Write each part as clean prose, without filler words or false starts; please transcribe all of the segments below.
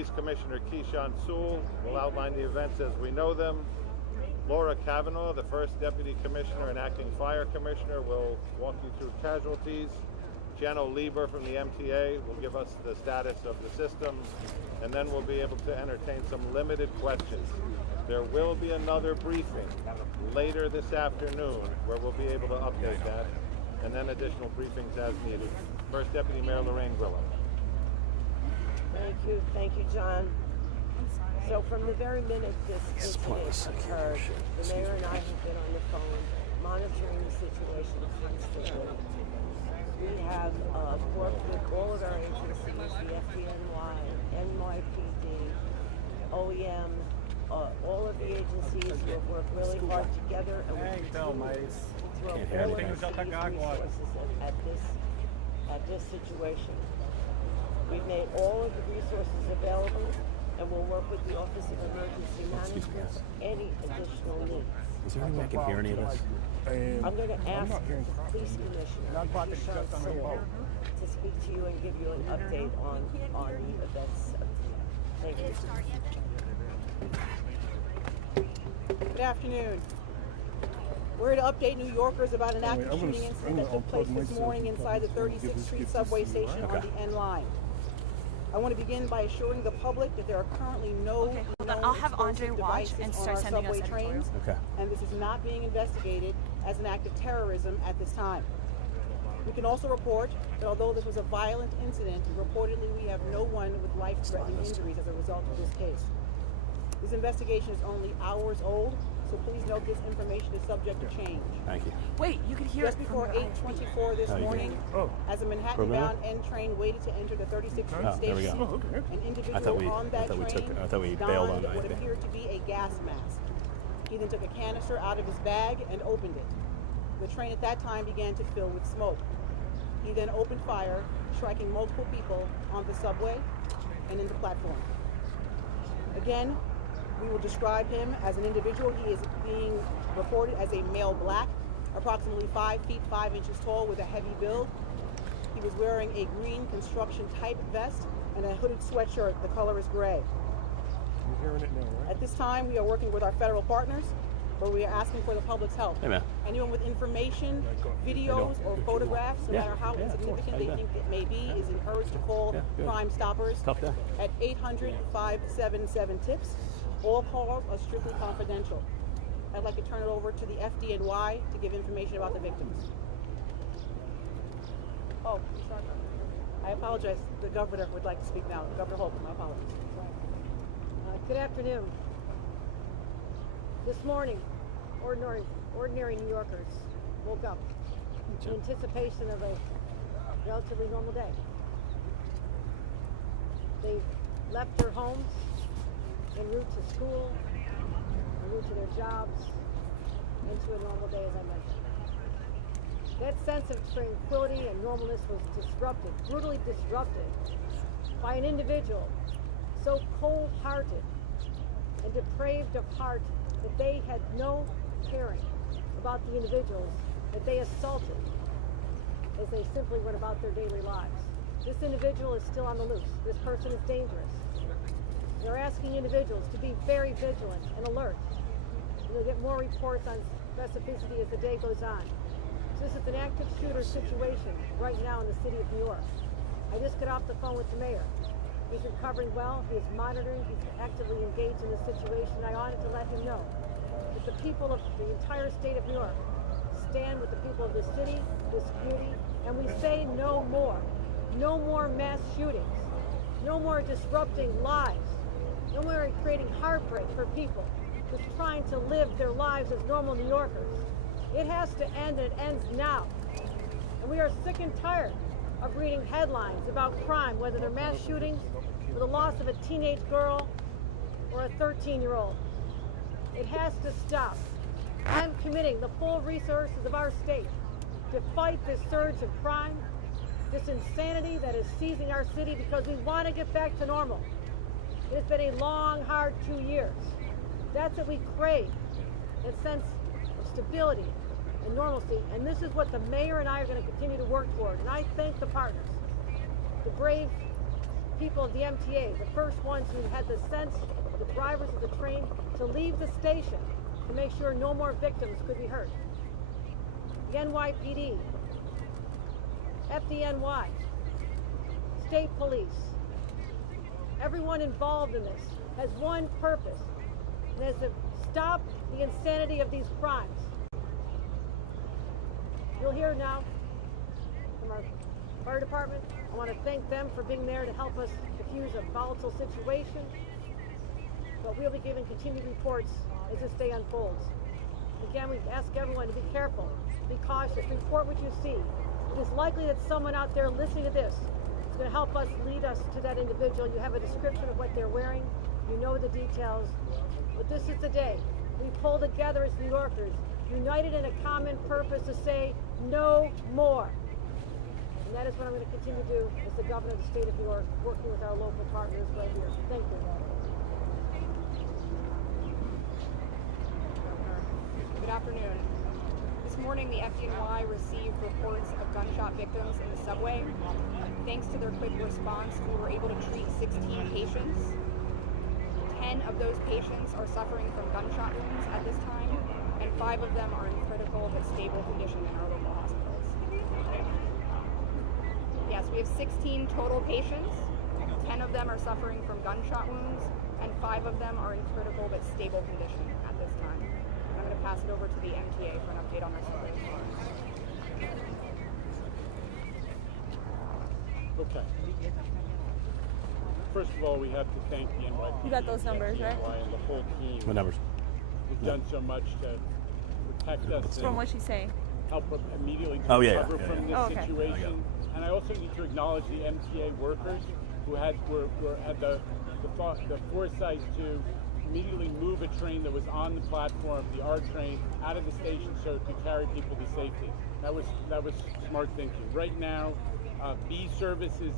Police Commissioner Keyshawn Sewell will outline the events as we know them. Laura Kavanaugh, the first Deputy Commissioner and Acting Fire Commissioner, will walk you through casualties. Jano Lieber from the MTA will give us the status of the system, and then we'll be able to entertain some limited questions. There will be another briefing later this afternoon where we'll be able to update that, and then additional briefings as needed. First Deputy Mayor Lorraine Grillo. Thank you, John. So from the very minute this incident occurred, the mayor and I have been on the phone monitoring the situation constantly. We have worked with all of our agencies, the FDNY, NYPD, OEM, all of the agencies who have worked really hard together, and we continue to throw all of our resources at this situation. We've made all of the resources available, and we'll work with the Office of Emergency Management for any additional needs. Is there any way I can hear any of this? I'm going to ask the Police Commissioner, Keyshawn Sewell, to speak to you and give you an update on the events of today. Thank you. Good afternoon. We're here to update New Yorkers about an active shooting incident that took place this morning inside the 36th Street subway station on the N line. I want to begin by assuring the public that there are currently no I'll have Andre watch and start sending us trains, and this is not being investigated as an act of terrorism at this time. We can also report that although this was a violent incident, reportedly we have no one with life-threatening injuries as a result of this case. This investigation is only hours old, so please note this information is subject to change. Thank you. Wait, you can hear Just before 8:24 this morning, as a Manhattan-bound N train waited to enter the 36th Street station, an individual on that train donned what appeared to be a gas mask. He then took a canister out of his bag and opened it. The train at that time began to fill with smoke. He then opened fire, striking multiple people on the subway and in the platform. Again, we will describe him as an individual. He is being reported as a male black, approximately 5 feet 5 inches tall with a heavy build. He was wearing a green construction type vest and a hooded sweatshirt. The color is gray. You're hearing it now, right? At this time, we are working with our federal partners, but we are asking for the public's help. Hey, man. Anyone with information, videos, or photographs, no matter how insignificant they think it may be, is encouraged to call Crime Stoppers at 800-577-TIPS. All calls are strictly confidential. I'd like to turn it over to the FDNY to give information about the victims. Oh, sorry. I apologize. The governor would like to speak now. Governor Holcomb, my apologies. Good afternoon. This morning, ordinary New Yorkers woke up in anticipation of a relatively normal day. They left their homes en route to school, en route to their jobs, into a normal day, as I mentioned. That sense of tranquility and normalness was disrupted, brutally disrupted, by an individual so cold-hearted and depraved of heart that they had no caring about the individuals that they assaulted as they simply went about their daily lives. This individual is still on the loose. This person is dangerous. They're asking individuals to be very vigilant and alert. And you'll get more reports on specificity as the day goes on. So this is an active shooter situation right now in the city of New York. I just got off the phone with the mayor. He's recovering well. He is monitoring. He's actively engaged in the situation. I wanted to let him know that the people of the entire state of New York stand with the people of this city, this community, and we say no more. No more mass shootings. No more disrupting lives. No more creating heartbreak for people just trying to live their lives as normal New Yorkers. It has to end, and it ends now. And we are sick and tired of reading headlines about crime, whether they're mass shootings or the loss of a teenage girl or a 13-year-old. It has to stop. I'm committing the full resources of our state to fight this surge of crime, this insanity that is seizing our city, because we want to get back to normal. It has been a long, hard 2 years. That's what we crave, that sense of stability and normalcy. And this is what the mayor and I are going to continue to work toward. And I thank the partners, the brave people of the MTA, the first ones who had the sense, the drivers of the train, to leave the station to make sure no more victims could be hurt. The NYPD, FDNY, state police, everyone involved in this has one purpose, and that is to stop the insanity of these crimes. You'll hear now from our fire department. I want to thank them for being there to help us diffuse a volatile situation. But we'll be giving continued reports as this day unfolds. Again, we ask everyone to be careful, be cautious, report what you see. It is likely that someone out there listening to this is going to help us lead us to that individual. You have a description of what they're wearing. You know the details. But this is the day. We pull together as New Yorkers, united in a common purpose to say no more. And that is what I'm going to continue to do as the governor of the state of New York, working with our local partners right here. Thank you. Good afternoon. This morning, the FDNY received reports of gunshot victims in the subway. Thanks to their quick response, we were able to treat 16 patients. 10 of those patients are suffering from gunshot wounds at this time, and 5 of them are in critical but stable condition in our local hospitals. Yes, we have 16 total patients. 10 of them are suffering from gunshot wounds, and 5 of them are in critical but stable condition at this time. I'm going to pass it over to the MTA for an update on our story. Okay. First of all, we have to thank the NYPD. You got those numbers, right? And the whole team. What numbers? Who've done so much to protect us. From what she's saying. Help immediately to Oh, yeah, recover yeah, from yeah. this Oh, okay. situation. And I also need to acknowledge the MTA workers who had the foresight to immediately move a train that was on the platform, the R train, out of the station so it could carry people to safety. That was smart thinking. Right now, B service is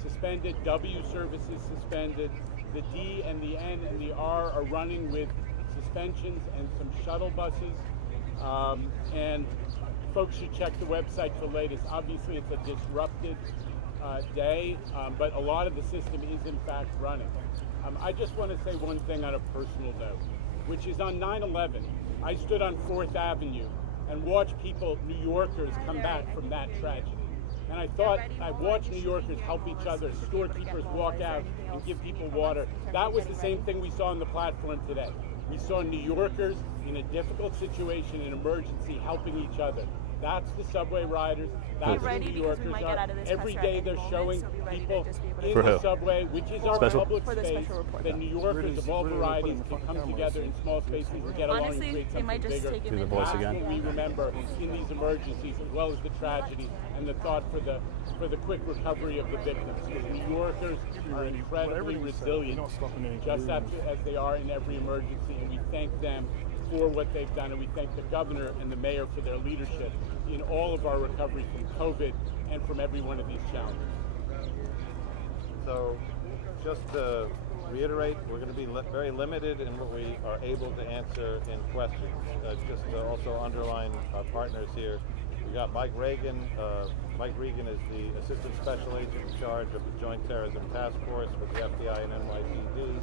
suspended, W service is suspended. The D and the N and the R are running with suspensions and some shuttle buses. And folks should check the website for latest. Obviously, it's a disrupted day, but a lot of the system is in fact running. I just want to say one thing on a personal note, which is on 9/11, I stood on 4th Avenue and watched people, New Yorkers, come back from that tragedy. And I thought I'd watch New Yorkers help each other, storekeepers walk out and give people water. That was the same thing we saw on the platform today. We saw New Yorkers in a difficult situation, an emergency, helping each other. That's the subway riders. That's who New Yorkers are. Every day they're showing people in the subway, which is our public space, that New Yorkers of all varieties can come together in small spaces and get along and create something bigger. Do the voice again. That's what we remember in these emergencies, as well as the tragedy and the thought for the quick recovery of the victims. Because New Yorkers are incredibly resilient, just as they are in every emergency, and we thank them for what they've done, and we thank the governor and the mayor for their leadership in all of our recovery from COVID and from every one of these challenges. So, just to reiterate, we're going to be very limited in what we are able to answer in questions. Just to also underline our partners here, we got Mike Regan. Mike Regan is the Assistant Special Agent in charge of the Joint Terrorism Task Force with the FBI and NYPD.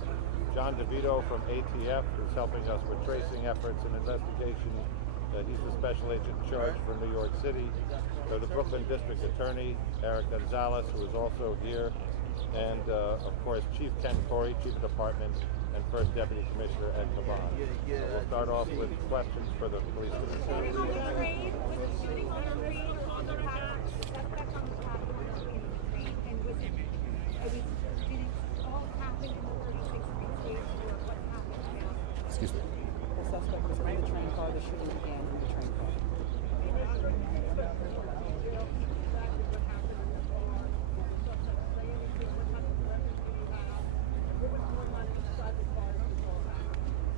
John DeVito from ATF, who's helping us with tracing efforts and investigation. He's the special agent in charge for New York City. The Brooklyn District Attorney, Eric Gonzalez, who is also here. And, of course, Chief Ken Corey, Chief of Department, and First Deputy Commissioner Ed Caban. We'll start off with questions for the police. Excuse me. The suspect was in the train car. The shooting began in the train car.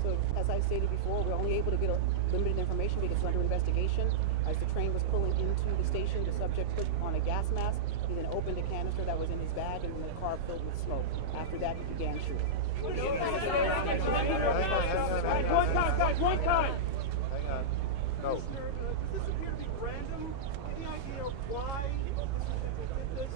So, as I stated before, we're only able to get limited information because it's under investigation. As the train was pulling into the station, the subject put on a gas mask. He then opened a canister that was in his bag, and the car filled with smoke. After that, he began shooting. Hang on. One time! Hang on. No. Does this appear to be random? Any idea why this did this?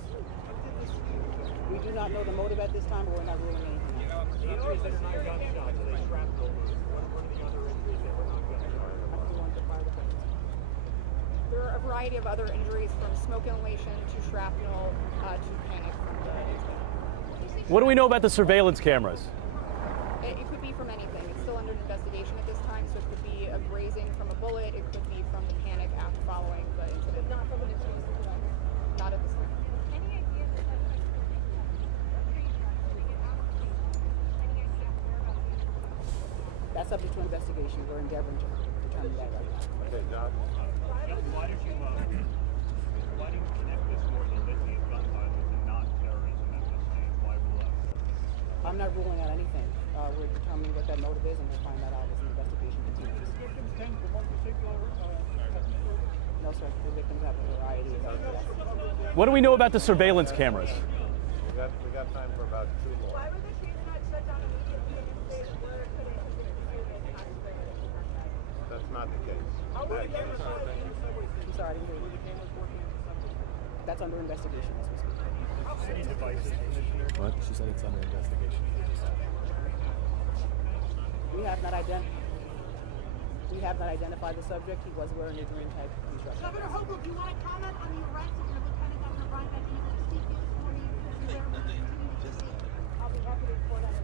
We do not know the motive at this time, but we're not ruling anything out. The injuries that are not gunshots, are they shrapnel? What are the other injuries that were not gunshots? There are a variety of other injuries from smoke inhalation to shrapnel to panic from the incident. What do we know about the surveillance cameras? It could be from anything. It's still under investigation at this time, so it could be a grazing from a bullet. It could be from the panic after following the incident. Not from an explosive. Not at this time. That's subject to investigation. We're endeavoring to determine that right now. Okay, John. Why did you connect this more to Lithium gun violence and not terrorism at this stage? Why rule out? I'm not ruling out anything. We're determining what that motive is, and we'll find that out as the investigation continues. Victims tend to one particular No, sir. The victims have a variety of other. What do we know about the surveillance cameras? We got time for about 2 more. Why were the streets not shut down immediately in the state where it could have That's not the case. I'm sorry, I didn't hear you. That's under investigation as we speak. any devices, Commissioner? What? She said it's under investigation. We have not identified the subject. He was wearing a green type construction. Governor Hochul, do you want to comment on the arrest of your Lieutenant Governor Brian Van Eden to speak to you this morning? I'll be happy to report on it.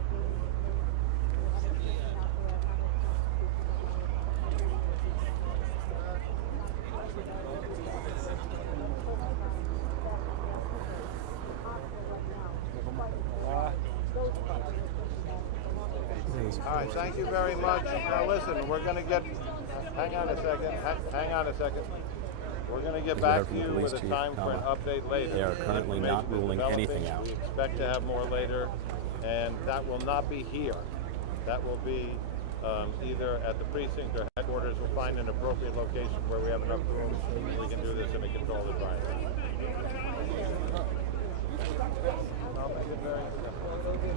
All right, thank you very much. Now listen, we're going to get, hang on a second. We're going to get back to you with a time for an update later. They are currently not ruling anything out. We expect to have more later, and that will not be here. That will be either at the precinct or headquarters. We'll find an appropriate location where we have enough room. We can do this in a controlled environment.